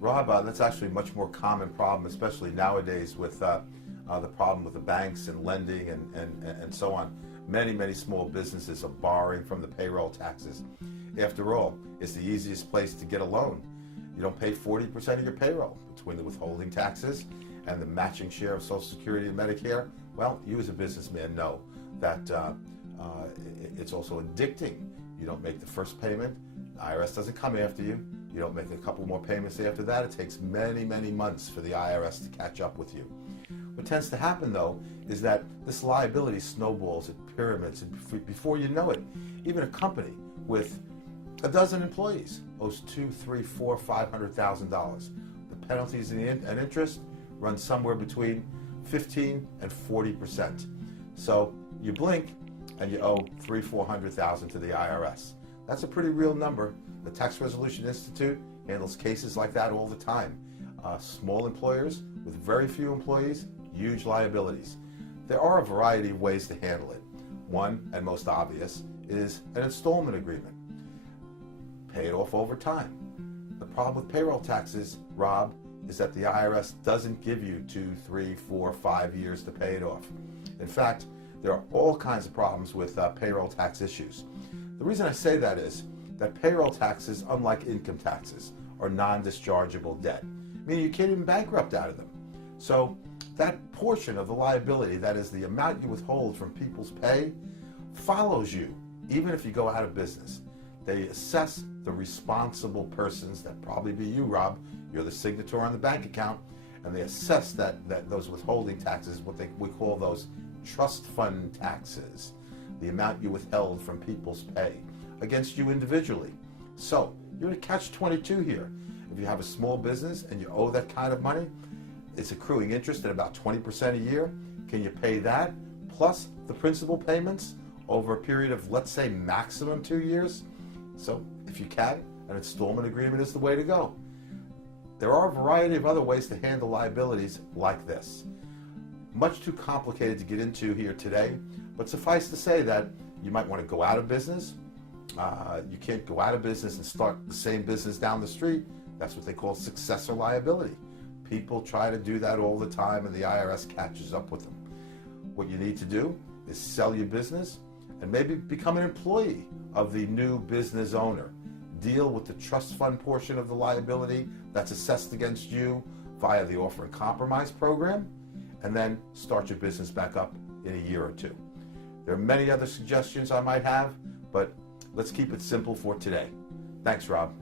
Rob, that's actually a much more common problem, especially nowadays with the problem with the banks and lending and so on. Many small businesses are borrowing from the payroll taxes. After all, it's the easiest place to get a loan. You don't pay 40% of your payroll between the withholding taxes and the matching share of Social Security and Medicare. Well, you as a businessman know that it's also addicting. You don't make the first payment, the IRS doesn't come after you. You don't make a couple more payments after that. It takes many months for the IRS to catch up with you. What tends to happen, though, is that this liability snowballs, it pyramids, and before you know it, even a company with a dozen employees owes $200,000, $300,000, $400,000, $500,000. The penalties and interest run somewhere between 15 and 40%. So you blink and you owe $300,000, $400,000 to the IRS. That's a pretty real number. The Tax Resolution Institute handles cases like that all the time. Small employers with very few employees, huge liabilities. There are a variety of ways to handle it. One, and most obvious, is an installment agreement. Pay it off over time. The problem with payroll taxes, Rob, is that the IRS doesn't give you 2, 3, 4, 5 years to pay it off. In fact, there are all kinds of problems with payroll tax issues. The reason I say that is that payroll taxes, unlike income taxes, are non-dischargeable debt, meaning you can't even bankrupt out of them. So that portion of the liability, that is the amount you withhold from people's pay, follows you even if you go out of business. They assess the responsible persons, that probably be you, Rob. You're the signateur on the bank account, and they assess that those withholding taxes, we call those trust fund taxes, the amount you withheld from people's pay, against you individually. So you're in a catch-22 here. If you have a small business and you owe that kind of money, it's accruing interest at about 20% a year. Can you pay that plus the principal payments over a period of, let's say, maximum 2 years? So if you can, an installment agreement is the way to go. There are a variety of other ways to handle liabilities like this. Much too complicated to get into here today, but suffice to say that you might want to go out of business. You can't go out of business and start the same business down the street. That's what they call successor liability. People try to do that all the time and the IRS catches up with them. What you need to do is sell your business and maybe become an employee of the new business owner. Deal with the trust fund portion of the liability that's assessed against you via the offer and compromise program, and then start your business back up in a year or two. There are many other suggestions I might have, but let's keep it simple for today. Thanks, Rob.